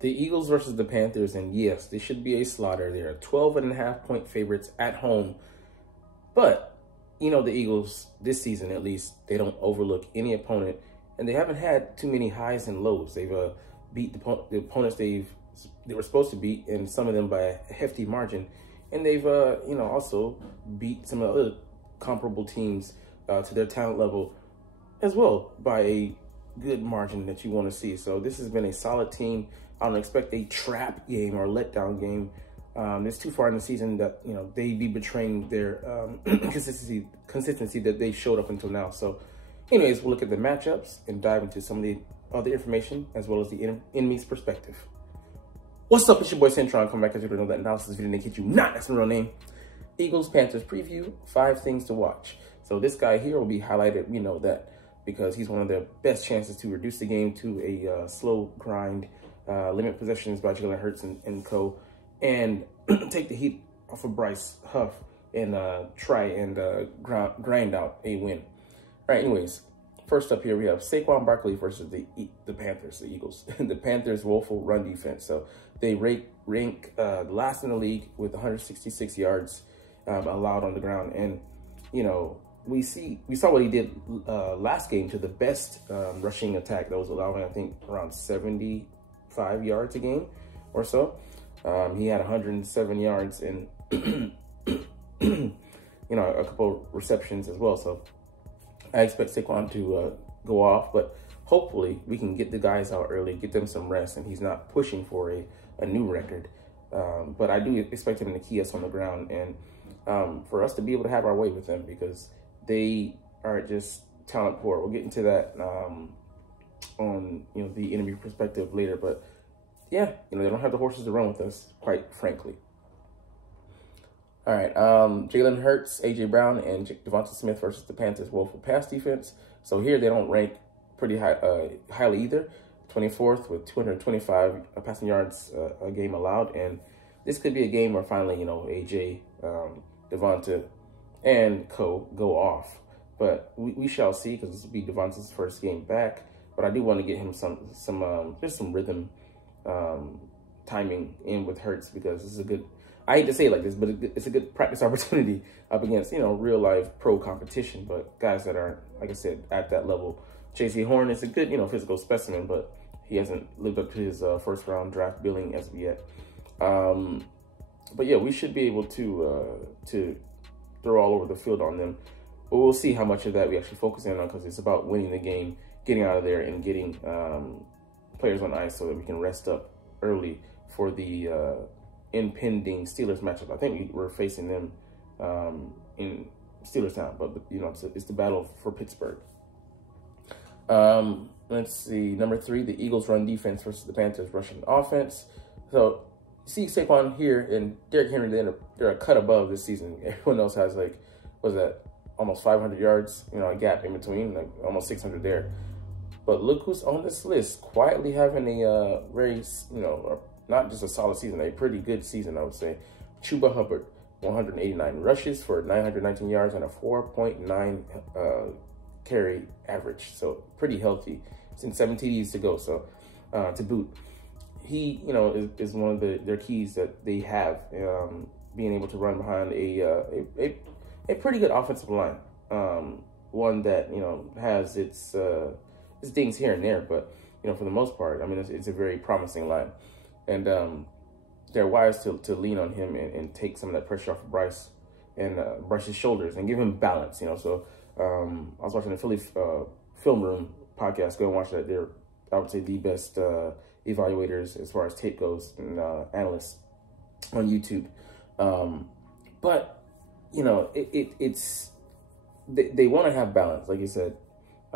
The Eagles versus the Panthers, and yes, they should be a slaughter. They are 12.5-point favorites at home. But, you know, the Eagles, this season at least, they don't overlook any opponent, and they haven't had too many highs and lows. They've beat the opponents they were supposed to beat, and some of them by a hefty margin. And they've, you know, also beat some other comparable teams to their talent level as well by a good margin that you want to see. So this has been a solid team. I don't expect a trap game or letdown game. It's too far in the season that, you know, they'd be betraying their consistency that they showed up until now. So anyways, we'll look at the matchups and dive into some of the other information as well as the enemy's perspective. What's up? It's your boy Cintron. Come back as you know that analysis video didn't kid you not. That's my real name. Eagles Panthers preview, 5 things to watch. So this guy here will be highlighted, you know, that because he's one of the best chances to reduce the game to a slow grind, limit possessions by Jalen Hurts and co, and take the heat off of Bryce Huff and try and grind out a win. All right, anyways, first up here we have Saquon Barkley versus the Panthers, the Eagles. The Panthers' woeful run defense. So they rank last in the league with 166 yards allowed on the ground, and you know we saw what he did last game to the best rushing attack that was allowing, I think, around 75 yards a game or so. He had 107 yards and you know, a couple receptions as well. So I expect Saquon to go off, but hopefully we can get the guys out early, get them some rest, and he's not pushing for a new record. But I do expect him to key us on the ground and for us to be able to have our way with them, because they are just talent poor. We'll get into that on, you know, the enemy perspective later, but yeah, you know, they don't have the horses to run with us, quite frankly. All right, Jalen Hurts, A.J. Brown, and Devonta Smith versus the Panthers' woeful pass defense. So here they don't rank pretty highly either. 24th with 225 passing yards a game allowed, and this could be a game where finally, you know, A.J., Devonta, and co go off. But we shall see, because this will be Devonta's first game back. But I do want to get him just some rhythm timing in with Hurts, because this is a good, I hate to say it like this, but it's a good practice opportunity up against, you know, real life pro competition, but guys that aren't, like I said, at that level. J.C. Horn is a good, you know, physical specimen, but he hasn't lived up to his first round draft billing as of yet. But yeah, we should be able to throw all over the field on them. But we'll see how much of that we actually focus in on, because it's about winning the game, getting out of there, and getting players on ice so that we can rest up early for the impending Steelers matchup. I think we're facing them in Steelers Town, but you know, it's the battle for Pittsburgh. Let's see, number 3, the Eagles' run defense versus the Panthers' rushing offense. So you see Saquon here and Derrick Henry, they're a cut above this season. Everyone else has, like, what was that, almost 500 yards, you know, a gap in between, like almost 600 there. But look who's on this list, quietly having a very, you know, not just a solid season, a pretty good season, I would say. Chuba Hubbard, 189 rushes for 919 yards and a 4.9 carry average. So pretty healthy. It's in 7 TDs to go, so to boot. He, you know, is one of their keys that they have, being able to run behind a pretty good offensive line. One that, you know, has its dings here and there, but, you know, for the most part, I mean, it's a very promising line. And they're wise to lean on him and take some of that pressure off of Bryce and Bryce's shoulders and give him balance, you know. So I was watching the Philly Film Room podcast. Go and watch that. They're, I would say, the best evaluators as far as tape goes, and analysts on YouTube. But, you know, it's they want to have balance, like you said,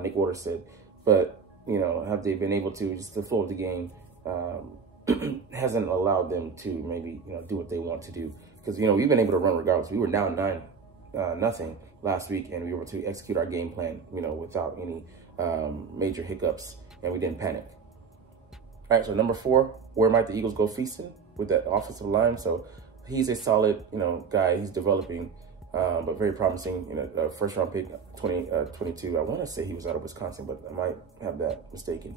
Nick Waters said. But, you know, have they been able to, just the flow of the game hasn't allowed them to maybe, you know, do what they want to do. Because, you know, we've been able to run regardless. We were down 9-0 last week, and we were able to execute our game plan, you know, without any major hiccups, and we didn't panic. All right, so number 4, where might the Eagles go feasting with that offensive line? So he's a solid, you know, guy. He's developing, but very promising. You know, first round pick, 2022. I want to say he was out of Wisconsin, but I might have that mistaken.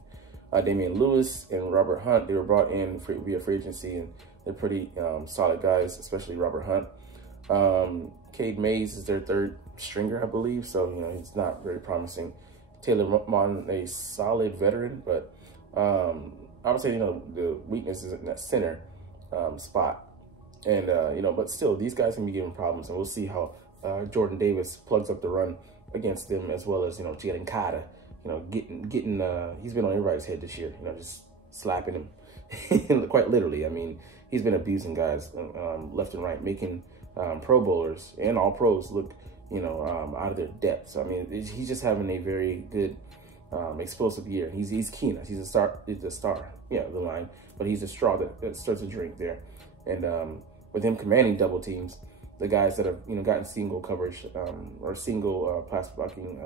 Damian Lewis and Robert Hunt, they were brought in via free agency, and they're pretty solid guys, especially Robert Hunt. Cade Mays is their third stringer, I believe, so, you know, he's not very promising. Taylor Martin, a solid veteran, but I would say, you know, the weakness is in that center spot. And, you know, but still, these guys can be giving problems, and we'll see how Jordan Davis plugs up the run against them, as well as, you know, Jalen Carter, you know, getting he's been on everybody's head this year, you know, just slapping him, quite literally. I mean, he's been abusing guys left and right, making Pro Bowlers and all pros look, you know, out of their depth. So, I mean, he's just having a very good, explosive year. He's keen. He's a star, yeah, the line, but he's a straw that starts to drink there. And with him commanding double teams, the guys that have, you know, gotten single coverage or single pass blocking,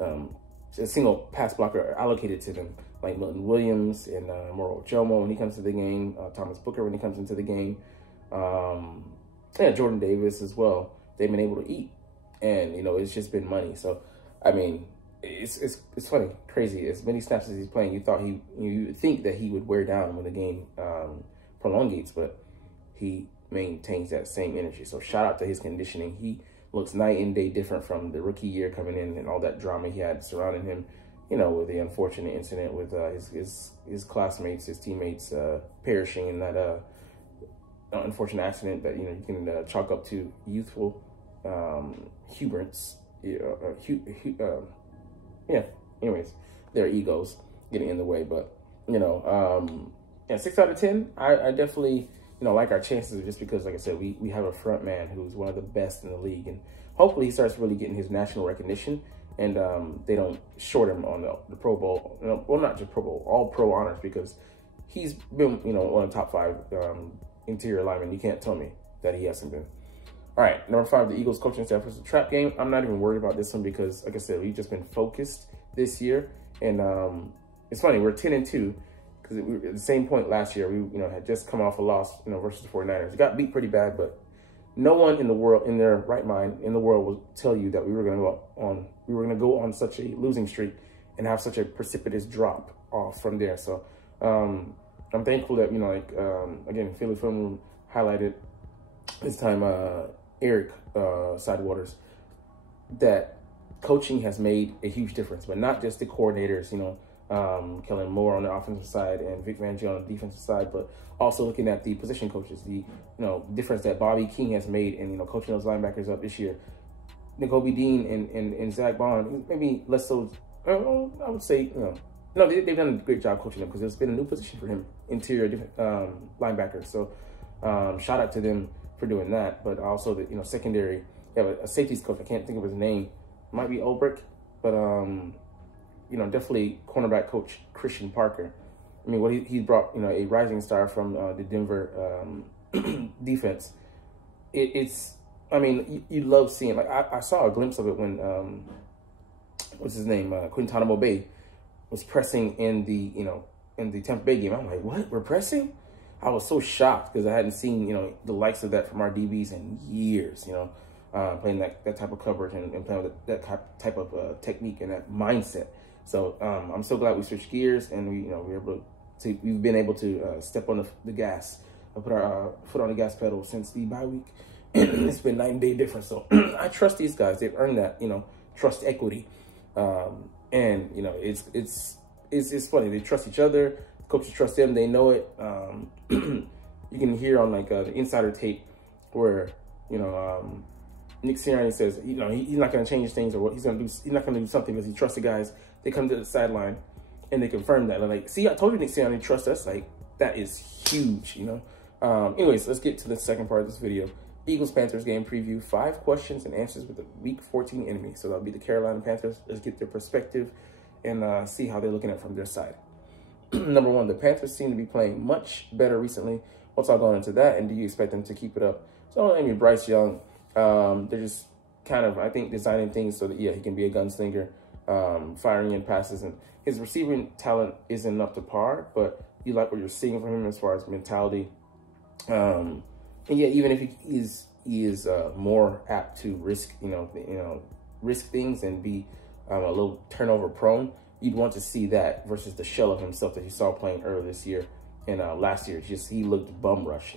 a single pass blocker allocated to them, like Milton Williams and Moro Jomo when he comes to the game, Thomas Booker when he comes into the game, yeah, Jordan Davis as well. They've been able to eat, and, you know, it's just been money. So, I mean, it's funny, crazy. As many snaps as he's playing, you think that he would wear down when the game prolongates, but he maintains that same energy. So shout out to his conditioning. He looks night and day different from the rookie year coming in and all that drama he had surrounding him, you know, with the unfortunate incident with his classmates, his teammates perishing in that unfortunate accident that, you know, you can chalk up to youthful hubris. Yeah, anyways, their egos getting in the way. But, you know, yeah, 6 out of 10, I definitely, you know, like our chances, just because, like I said, we have a front man who's one of the best in the league, and hopefully he starts really getting his national recognition, and they don't short him on the Pro Bowl, you know, well, not just Pro Bowl, all pro honors, because he's been, you know, one of the top 5 interior linemen. You can't tell me that he hasn't been. All right, number 5, the Eagles coaching staff versus the trap game. I'm not even worried about this one because, like I said, we've just been focused this year, and it's funny, we're 10-2. Because we were at the same point last year, we, you know, had just come off a loss, you know, versus the 49ers. We got beat pretty bad, but no one in the world, in their right mind, in the world, will tell you that we were going to go on such a losing streak and have such a precipitous drop off from there. So I'm thankful that, you know, like again, Philly Film Room highlighted this time Eric Sidewaters, that coaching has made a huge difference, but not just the coordinators, you know, Kellen Moore on the offensive side and Vic Fangio on the defensive side, but also looking at the position coaches, the, you know, difference that Bobby King has made in, you know, coaching those linebackers up this year. N'Kobe Dean and Zach Bond, maybe less so, I would say, you know, no, they've done a great job coaching them because it's been a new position for him, interior different linebackers. So shout out to them for doing that. But also the, you know, secondary, they have a safeties coach, I can't think of his name, might be Ulbrich, but you know, definitely cornerback coach Christian Parker. I mean, what he's brought, you know, a rising star from the Denver defense. It's, I mean, you love seeing, like, I saw a glimpse of it when, what's his name, Quintanamo Bay was pressing in the, you know, in the Tampa Bay game. I'm like, what, we're pressing? I was so shocked because I hadn't seen, you know, the likes of that from our DBs in years, you know, playing that type of coverage and playing with that type of technique and that mindset. So I'm so glad we switched gears and we've been able to step on the gas, put our foot on the gas pedal since the bye week. It's been 9-day difference. So I trust these guys. They've earned that, you know, trust equity. And you know, it's funny. They trust each other. Coaches trust them. They know it. You can hear on like the insider tape where, you know, Nick Sirianni says, you know, he's not going to change things or what he's going to do. He's not going to do something because he trusts the guys. They come to the sideline and they confirm that. They're like, see, I told you Nick Sirianni trusts us. Like, that is huge, you know. Anyways, let's get to the second part of this video. Eagles-Panthers game preview, 5 questions and answers with the Week 14 enemy. So that'll be the Carolina Panthers. Let's get their perspective and see how they're looking at it from their side. Number 1, the Panthers seem to be playing much better recently. What's all going into that, and do you expect them to keep it up? So, I mean, Bryce Young, they're just kind of, I think, designing things so that, yeah, he can be a gunslinger, firing in passes. And his receiving talent isn't up to par, but you like what you're seeing from him as far as mentality. And yeah, even if he is more apt to risk, risk things and be a little turnover prone, you'd want to see that versus the shell of himself that you saw playing earlier this year and last year. Just he looked bum rush,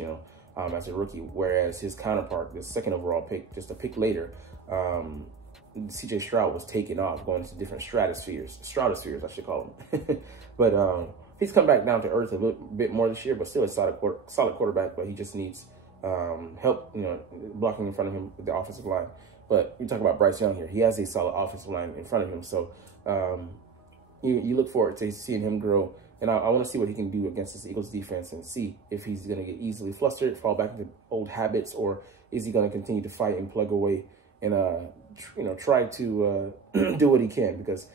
as a rookie, whereas his counterpart, the second overall pick, just a pick later, CJ Stroud was taking off, going into different stratospheres, I should call them. But he's come back down to earth a bit more this year, but still a solid quarterback. But he just needs help, blocking in front of him with the offensive line. But you talk about Bryce Young here; he has a solid offensive line in front of him, so you look forward to seeing him grow. And I want to see what he can do against this Eagles defense and see if he's going to get easily flustered, fall back into old habits, or is he going to continue to fight and plug away and, try to do what he can. Because,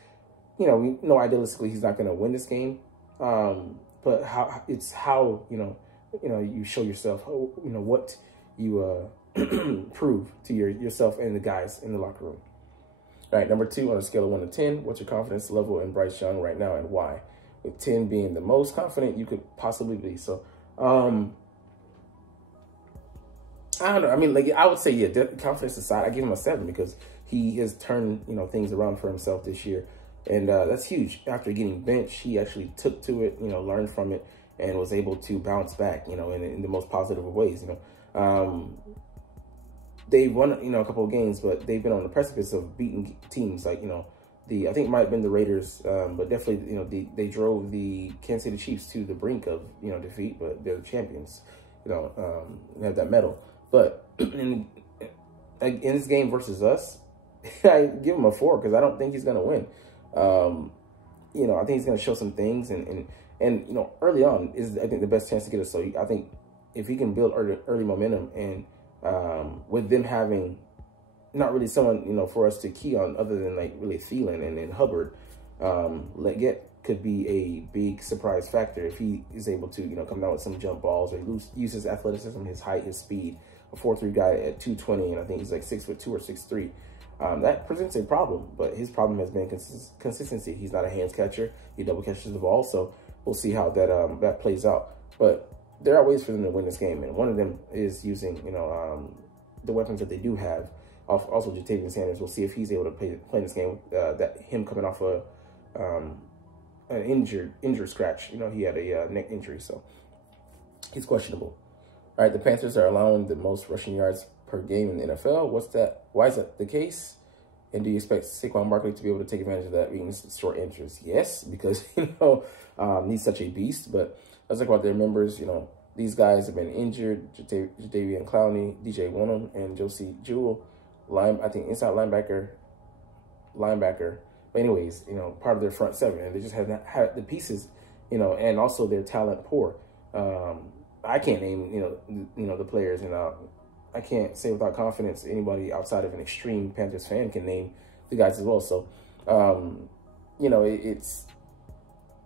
we know idealistically he's not going to win this game. But how you show yourself, what you prove to yourself and the guys in the locker room. All right, number 2 on a scale of 1 to 10, what's your confidence level in Bryce Young right now and why? With 10 being the most confident you could possibly be. So, I don't know. I mean, I would say, yeah, confidence aside, I give him a 7 because he has turned, things around for himself this year. And that's huge. After getting benched, he actually took to it, learned from it, and was able to bounce back, in the most positive of ways, They've won, a couple of games, but they've been on the precipice of beating teams like, I think it might have been the Raiders, but definitely, they drove the Kansas City Chiefs to the brink of, defeat, but they're the champions, they have that medal. But in this game versus us, I give him a 4 because I don't think he's going to win. I think he's going to show some things, and early on is, I think, the best chance to get us. So I think if he can build early momentum and with them having not really someone, for us to key on other than really Thielen and then Hubbard, Leggett could be a big surprise factor if he is able to, come down with some jump balls or use his athleticism, his height, his speed. A 4'3" guy at 220, and I think he's like 6'2" or 6'3". That presents a problem, but his problem has been consistency. He's not a hands catcher. He double catches the ball, so we'll see how that plays out. But there are ways for them to win this game, and one of them is using, the weapons that they do have. Also, Jatavian Sanders, we'll see if he's able to play in this game. Him coming off an injured scratch. He had a neck injury, so he's questionable. All right, the Panthers are allowing the most rushing yards per game in the NFL. Why is that the case? And do you expect Saquon Barkley to be able to take advantage of that being short interest? Yes, because, he's such a beast. But let's talk about their members. These guys have been injured. Jadeveon Clowney, DJ Wonnum, and Josie Jewell. I think inside linebacker. But anyways, part of their front 7. And they just haven't had the pieces, and also their talent poor. I can't name, the players, and I can't say without confidence anybody outside of an extreme Panthers fan can name the guys as well. So,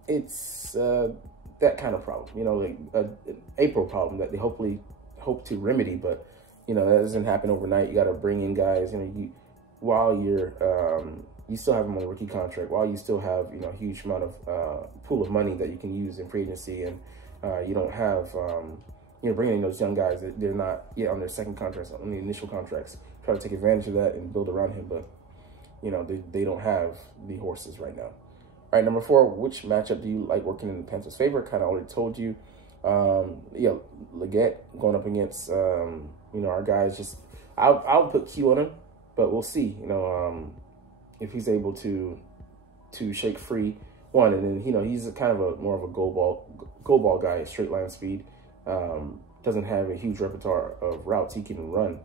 it's that kind of problem, an April problem that they hope to remedy, but that doesn't happen overnight. You got to bring in guys, while you still have them on a rookie contract, while you still have a huge amount of pool of money that you can use in free agency, and you don't have bringing in those young guys that they're not yet on their second contracts, on the initial contracts. Try to take advantage of that and build around him, but they don't have the horses right now. All right, number 4, which matchup do you like working in the Panthers' favor? Kind of already told you. Leggett going up against our guys. Just I'll put Q on him, but we'll see. If he's able to shake free one, and then he's kind of more of a goal ball guy, straight line speed. Doesn't have a huge repertoire of routes he can run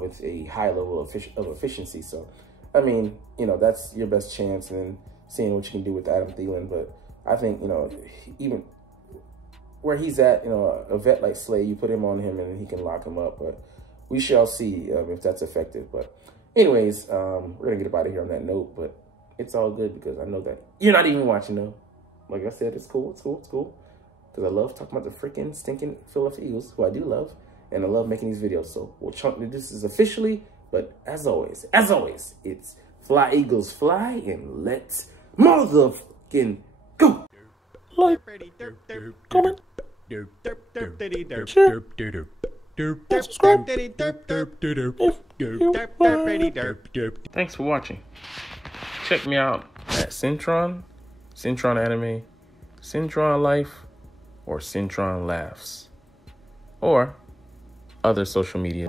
with a high level of efficiency. So, I mean, that's your best chance, and then seeing what you can do with Adam Thielen. But I think, even where he's at, a vet like Slay, you put him on him and he can lock him up. But we shall see if that's effective. But anyways, we're going to get out of here on that note. But it's all good because I know that you're not even watching, though. Like I said, it's cool. Because I love talking about the freaking stinking Philadelphia Eagles, who I do love. And I love making these videos. So we'll chunk this is officially. But as always, it's fly, Eagles, fly, and let's motherfucking go. Like, comment, share, subscribe. Thanks for watching. Check me out at Cintron Cintron Anime, Cintron Life, or Cintron Laughs, or other social media.